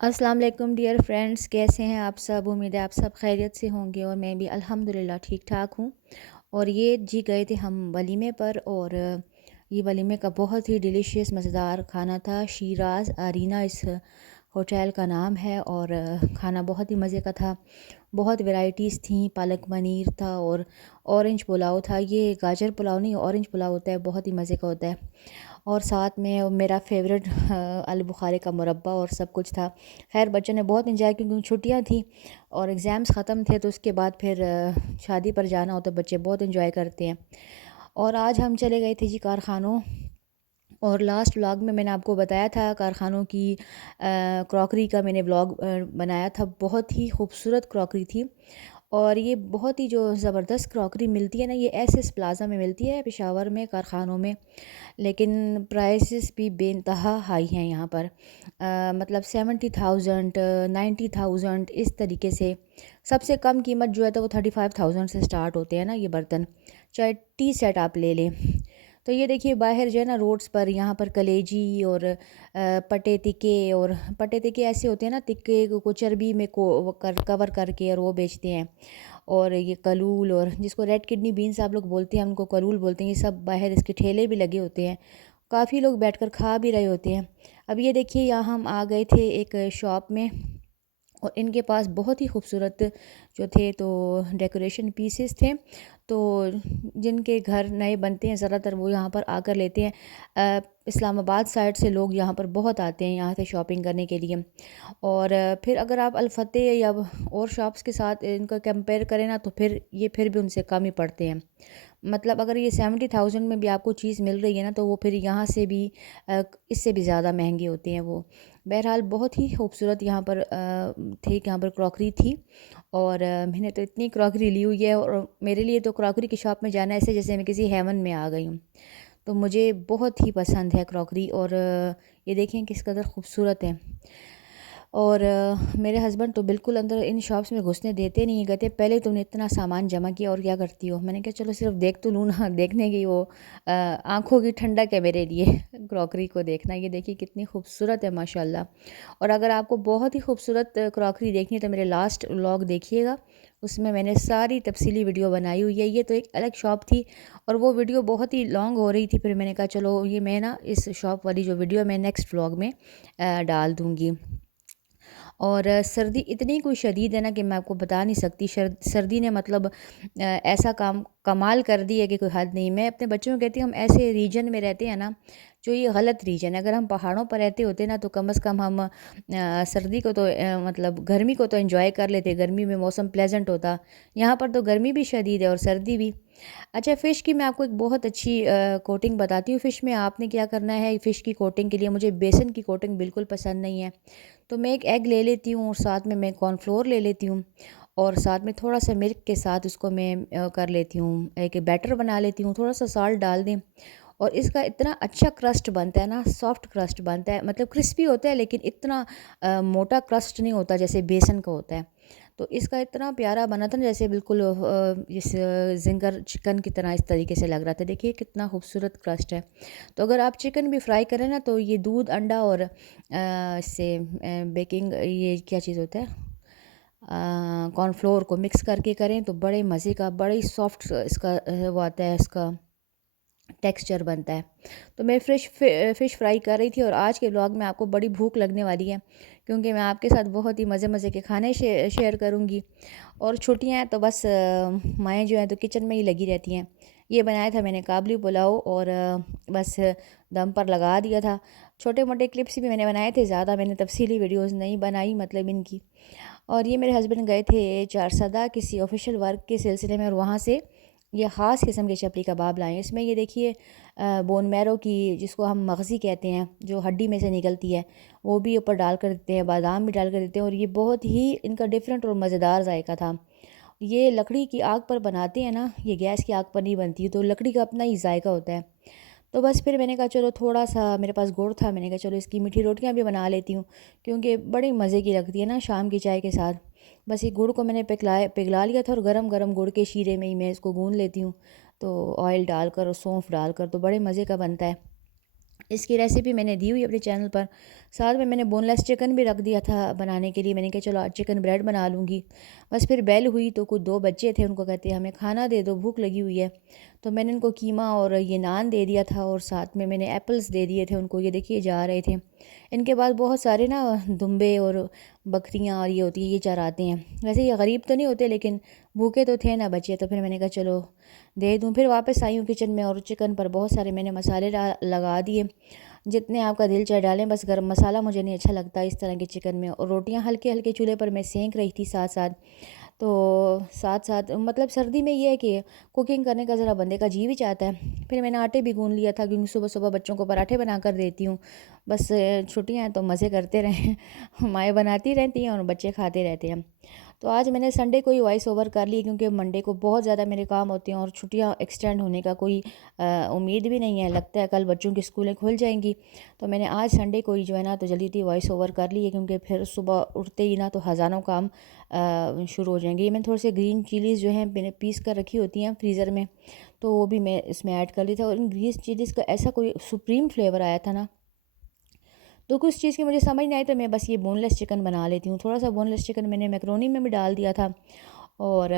अस्सलाम वालेकुम dear friends, कैसे हैं आप सब। उम्मीद है आप सब खैरियत से होंगे और मैं भी अल्हम्दुलिल्लाह ठीक ठाक हूँ। और ये जी गए थे हम वलीमे पर, और ये वलीमे का बहुत ही डिलीशियस मज़ेदार खाना था। शीराज़ अरीना इस होटल का नाम है, और खाना बहुत ही मज़े का था। बहुत वैराइटीज़ थी, पालक पनीर था और ऑरेंज पुलाव था। ये गाजर पुलाव नहीं, ऑरेंज पुलाव होता है, बहुत ही मज़े का होता है। और साथ में मेरा फेवरेट आलू बुखारे का मुरब्बा और सब कुछ था। खैर बच्चों ने बहुत इंजॉय की, क्योंकि छुट्टियां थी और एग्ज़ाम्स ख़त्म थे, तो उसके बाद फिर शादी पर जाना हो तो बच्चे बहुत इंजॉय करते हैं। और आज हम चले गए थे जी कारखानों। और लास्ट व्लॉग में मैंने आपको बताया था कारखानों की क्रॉकरी का मैंने व्लॉग बनाया था। बहुत ही खूबसूरत क्रॉकरी थी, और ये बहुत ही जो ज़बरदस्त क्रॉकरी मिलती है ना, ये एसएस प्लाज़ा में मिलती है पेशावर में कारखानों में। लेकिन प्राइसेस भी बेइंतहा हाई हैं यहाँ पर। मतलब 70,000, 90,000 इस तरीके से। सबसे कम कीमत जो है तो वो 35,000 से स्टार्ट होते हैं ना ये बर्तन, चाहे टी सेट आप ले लें। तो ये देखिए बाहर जो है ना रोड्स पर, यहाँ पर कलेजी और पटे तिक्के, और पटे तिक्के ऐसे होते हैं ना, तिक्के को चर्बी में कवर करके और वो बेचते हैं। और ये कलूल, और जिसको रेड किडनी बीन्स आप लोग बोलते हैं, उनको कलूल बोलते हैं, ये सब बाहर इसके ठेले भी लगे होते हैं। काफ़ी लोग बैठकर खा भी रहे होते हैं। अब ये देखिए यहाँ हम आ गए थे एक शॉप में, और इनके पास बहुत ही खूबसूरत जो थे तो डेकोरेशन पीसेस थे। तो जिनके घर नए बनते हैं ज़्यादातर वो यहाँ पर आकर लेते हैं। इस्लामाबाद साइड से लोग यहाँ पर बहुत आते हैं यहाँ से शॉपिंग करने के लिए। और फिर अगर आप अल-फतेह या और शॉप्स के साथ इनका कंपेयर करें ना, तो फिर भी उनसे कम ही पड़ते हैं। मतलब अगर ये 70,000 में भी आपको चीज़ मिल रही है ना, तो वो फिर यहाँ से भी इससे भी ज़्यादा महंगे होते हैं वो। बहरहाल बहुत ही खूबसूरत यहाँ पर यहाँ पर क्रॉकरी थी। और मैंने तो इतनी क्रॉकरी ली हुई है, और मेरे लिए तो क्रॉकरी की शॉप में जाना ऐसे जैसे मैं किसी हेवन में आ गई हूँ। तो मुझे बहुत ही पसंद है क्रॉकरी। और ये देखें किस कदर खूबसूरत है। और मेरे हस्बैंड तो बिल्कुल अंदर इन शॉप्स में घुसने देते नहीं हैं। कहते पहले तुमने इतना सामान जमा किया और क्या करती हो। मैंने कहा चलो सिर्फ देख तो लूँ ना, देखने की वो आँखों की ठंडक है मेरे लिए क्रॉकरी को देखना। ये देखिए कितनी खूबसूरत है माशाल्लाह। और अगर आपको बहुत ही खूबसूरत क्रॉकरी देखनी है तो मेरे लास्ट व्लॉग देखिएगा, उसमें मैंने सारी तफसीली वीडियो बनाई हुई है। ये तो एक अलग शॉप थी, और वो वीडियो बहुत ही लॉन्ग हो रही थी। फिर मैंने कहा चलो ये मैं ना इस शॉप वाली जो वीडियो मैं नेक्स्ट व्लॉग में डाल दूँगी। और सर्दी इतनी कोई शदीद है ना कि मैं आपको बता नहीं सकती। सर्दी ने मतलब ऐसा काम कमाल कर दी है कि कोई हद नहीं। मैं अपने बच्चों को कहती हूँ हम ऐसे रीजन में रहते हैं ना, जो ये गलत रीजन है। अगर हम पहाड़ों पर रहते होते ना, तो कम से कम हम सर्दी को तो मतलब गर्मी को तो एंजॉय कर लेते। गर्मी में मौसम प्लेजेंट होता। यहाँ पर तो गर्मी भी शदीद है और सर्दी भी। अच्छा, फ़िश की मैं आपको एक बहुत अच्छी कोटिंग बताती हूँ। फ़िश में आपने क्या करना है, फ़िश की कोटिंग के लिए मुझे बेसन की कोटिंग बिल्कुल पसंद नहीं है। तो मैं एक एग ले लेती हूँ, और साथ में मैं कॉर्नफ्लोर ले लेती हूँ, और साथ में थोड़ा सा मिल्क के साथ उसको मैं कर लेती हूँ, एक बैटर बना लेती हूँ। थोड़ा सा साल्ट डाल दें, और इसका इतना अच्छा क्रस्ट बनता है ना, सॉफ्ट क्रस्ट बनता है। मतलब क्रिस्पी होता है, लेकिन इतना मोटा क्रस्ट नहीं होता जैसे बेसन का होता है। तो इसका इतना प्यारा बना था ना, जैसे बिल्कुल इस जिंगर चिकन की तरह इस तरीके से लग रहा था। देखिए कितना खूबसूरत क्रस्ट है। तो अगर आप चिकन भी फ्राई करें ना, तो ये दूध अंडा और इससे बेकिंग, ये क्या चीज़ होता है, कॉर्नफ्लोर को मिक्स करके करें तो बड़े मज़े का, बड़ा ही सॉफ्ट इसका वो आता है, इसका टेक्सचर बनता है। तो मैं फ़िश फ्राई कर रही थी, और आज के व्लॉग में आपको बड़ी भूख लगने वाली है, क्योंकि मैं आपके साथ बहुत ही मज़े मज़े के खाने शेयर करूँगी। और छुट्टियाँ हैं तो बस माएँ जो हैं तो किचन में ही लगी रहती हैं। ये बनाया था मैंने काबली पुलाव, और बस दम पर लगा दिया था। छोटे मोटे क्लिप्स भी मैंने बनाए थे, ज़्यादा मैंने तफसीली वीडियोज़ नहीं बनाई मतलब इनकी। और ये मेरे हस्बैंड गए थे चारसदा किसी ऑफिशियल वर्क के सिलसिले में, और वहाँ से ये ख़ास किस्म के चपली कबाब लाए हैं। इसमें ये देखिए बोन मैरो की, जिसको हम मगज़ी कहते हैं, जो हड्डी में से निकलती है, वो भी ऊपर डाल कर देते हैं, बादाम भी डाल कर देते हैं। और ये बहुत ही इनका डिफरेंट और मज़ेदार जायका था। ये लकड़ी की आग पर बनाते हैं ना, ये गैस की आग पर नहीं बनती, तो लकड़ी का अपना ही जायका होता है। तो बस फिर मैंने कहा चलो थोड़ा सा मेरे पास गुड़ था, मैंने कहा चलो इसकी मीठी रोटियां भी बना लेती हूँ, क्योंकि बड़ी मज़े की लगती है ना शाम की चाय के साथ। बस ये गुड़ को मैंने पिघला लिया था, और गरम गरम गुड़ के शीरे में ही मैं इसको गूँध लेती हूँ। तो ऑयल डालकर और सौंफ डालकर तो बड़े मज़े का बनता है। इसकी रेसिपी मैंने दी हुई है अपने चैनल पर। साथ में मैंने बोनलेस चिकन भी रख दिया था बनाने के लिए। मैंने कहा चलो आज चिकन ब्रेड बना लूँगी। बस फिर बेल हुई तो कुछ 2 बच्चे थे, उनको कहते हमें खाना दे दो, भूख लगी हुई है। तो मैंने उनको कीमा और ये नान दे दिया था और साथ में मैंने एप्पल्स दे दिए थे उनको। ये देखिए जा रहे थे। इनके पास बहुत सारे ना दुम्बे और बकरियाँ और ये होती है, ये चराते हैं। वैसे ये गरीब तो नहीं होते लेकिन भूखे तो थे ना बच्चे, तो फिर मैंने कहा चलो दे दूँ। फिर वापस आई हूँ किचन में और चिकन पर बहुत सारे मैंने मसाले लगा दिए। जितने आपका दिल चाहे डालें, बस गरम मसाला मुझे नहीं अच्छा लगता इस तरह के चिकन में। और रोटियां हल्के हल्के चूल्हे पर मैं सेंक रही थी साथ साथ। तो साथ साथ मतलब सर्दी में ये है कि कुकिंग करने का ज़रा बंदे का जी भी चाहता है। फिर मैंने आटे भी गूंद लिया था क्योंकि सुबह सुबह बच्चों को पराठे बना कर देती हूँ। बस छुट्टियाँ हैं तो मज़े करते रहें माएँ बनाती रहती हैं और बच्चे खाते रहते हैं। तो आज मैंने संडे को ही वॉइस ओवर कर ली क्योंकि मंडे को बहुत ज़्यादा मेरे काम होते हैं और छुट्टियां एक्सटेंड होने का कोई उम्मीद भी नहीं है। लगता है कल बच्चों की स्कूलें खुल जाएंगी। तो मैंने आज संडे को ही जो है ना तो जल्दी थी वॉइस ओवर कर ली है क्योंकि फिर सुबह उठते ही ना तो हज़ारों काम शुरू हो जाएंगे। ये मैंने थोड़े से ग्रीन चिलीज़ जो हैं मैंने पीस कर रखी होती हैं फ्रीज़र में, तो वो भी मैं इसमें ऐड कर ली था। और इन ग्रीन चिलीज़ का ऐसा कोई सुप्रीम फ्लेवर आया था ना, तो कुछ चीज़ की मुझे समझ नहीं आई तो मैं बस ये बोनलेस चिकन बना लेती हूँ। थोड़ा सा बोनलेस चिकन मैंने मैक्रोनी में भी डाल दिया था। और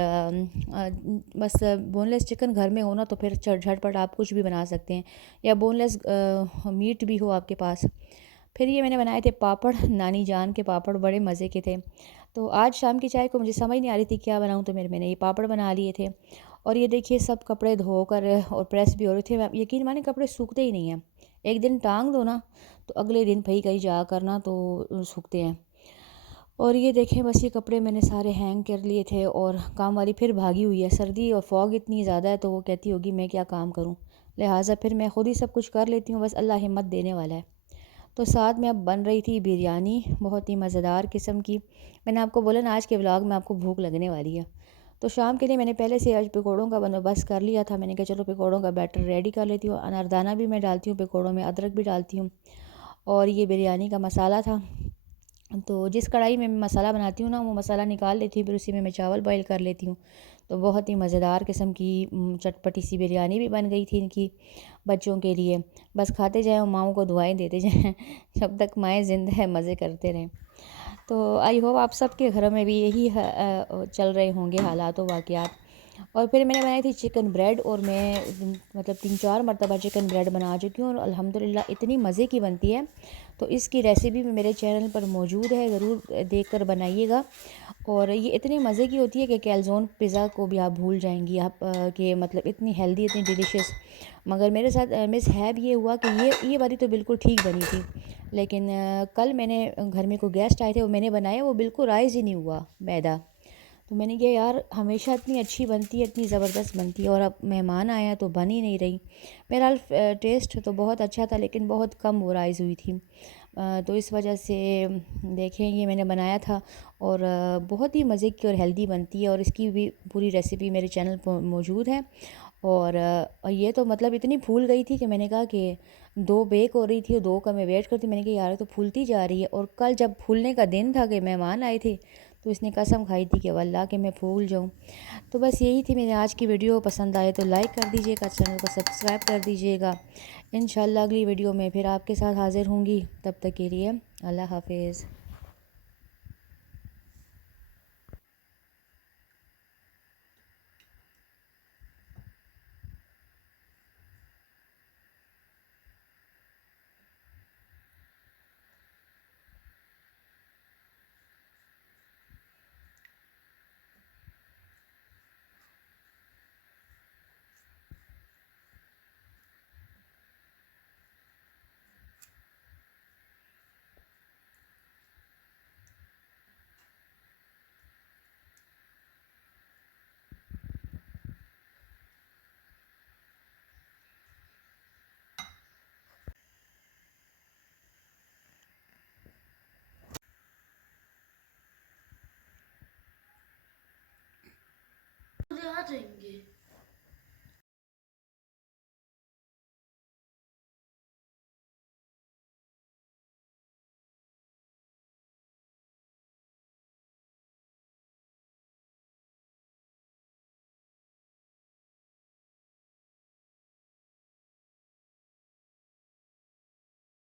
बस बोनलेस चिकन घर में हो ना तो फिर झटपट आप कुछ भी बना सकते हैं, या बोनलेस मीट भी हो आपके पास। फिर ये मैंने बनाए थे पापड़, नानी जान के पापड़ बड़े मज़े के थे। तो आज शाम की चाय को मुझे समझ नहीं आ रही थी क्या बनाऊँ, तो मैंने ये पापड़ बना लिए थे। और ये देखिए सब कपड़े धोकर और प्रेस भी हो रहे थे। यकीन माने कपड़े सूखते ही नहीं हैं। एक दिन टांग दो ना तो अगले दिन भाई कहीं जा कर ना तो सूखते हैं। और ये देखें बस ये कपड़े मैंने सारे हैंग कर लिए थे और काम वाली फिर भागी हुई है। सर्दी और फॉग इतनी ज़्यादा है तो वो कहती होगी मैं क्या काम करूं, लिहाजा फिर मैं ख़ुद ही सब कुछ कर लेती हूँ। बस अल्लाह हिम्मत देने वाला है। तो साथ में अब बन रही थी बिरयानी, बहुत ही मज़ेदार किस्म की। मैंने आपको बोला ना आज के व्लॉग में आपको भूख लगने वाली है। तो शाम के लिए मैंने पहले से आज पकौड़ों का बंदोबस्त कर लिया था। मैंने कहा चलो पकौड़ों का बैटर रेडी कर लेती हूँ। अनारदाना भी मैं डालती हूँ पकौड़ों में, अदरक भी डालती हूँ। और ये बिरयानी का मसाला था, तो जिस कढ़ाई में मैं मसाला बनाती हूँ ना वो मसाला निकाल लेती हूँ, फिर उसी में मैं चावल बॉईल कर लेती हूँ। तो बहुत ही मज़ेदार किस्म की चटपटी सी बिरयानी भी बन गई थी इनकी बच्चों के लिए। बस खाते जाएँ और माँओं को दुआएं देते जाएँ जब तक माएँ ज़िंदा है मज़े करते रहें। तो आई होप आप सबके घरों में भी यही चल रहे होंगे हालात व वाक़यात। और फिर मैंने बनाई थी चिकन ब्रेड, और मैं मतलब 3-4 मरतबा चिकन ब्रेड बना चुकी हूँ और अल्हम्दुलिल्लाह इतनी मज़े की बनती है। तो इसकी रेसिपी भी मेरे चैनल पर मौजूद है, ज़रूर देख कर बनाइएगा। और ये इतनी मज़े की होती है कि कैलज़ोन पिज़्ज़ा को भी आप भूल जाएंगी आप कि मतलब इतनी हेल्दी, इतनी डिलीशियस। मगर मेरे साथ मिस हैब ये हुआ कि ये वाली तो बिल्कुल ठीक बनी थी, लेकिन कल मैंने घर में कोई गेस्ट आए थे, वो मैंने बनाया, वो बिल्कुल राइज़ ही नहीं हुआ मैदा। तो मैंने कहा यार हमेशा इतनी अच्छी बनती है, इतनी ज़बरदस्त बनती है, और अब मेहमान आया तो बन ही नहीं रही। बहरहाल टेस्ट तो बहुत अच्छा था लेकिन बहुत कम वो राइज़ हुई थी। तो इस वजह से देखें ये मैंने बनाया था, और बहुत ही मज़े की और हेल्दी बनती है। और इसकी भी पूरी रेसिपी मेरे चैनल पर मौजूद है। और ये तो मतलब इतनी फूल गई थी कि मैंने कहा कि 2 बेक हो रही थी और 2 का मैं वेट करती, मैंने कहा यार ये तो फूलती जा रही है। और कल जब फूलने का दिन था कि मेहमान आए थे तो इसने कसम खाई थी कि वल्लाह कि मैं फूल जाऊँ। तो बस यही थी मेरी आज की वीडियो। पसंद आए तो लाइक कर दीजिएगा, चैनल को सब्सक्राइब कर दीजिएगा। इंशाल्लाह अगली वीडियो में फिर आपके साथ हाज़िर होंगी। तब तक के लिए अल्लाह हाफिज़। आ जाएंगे।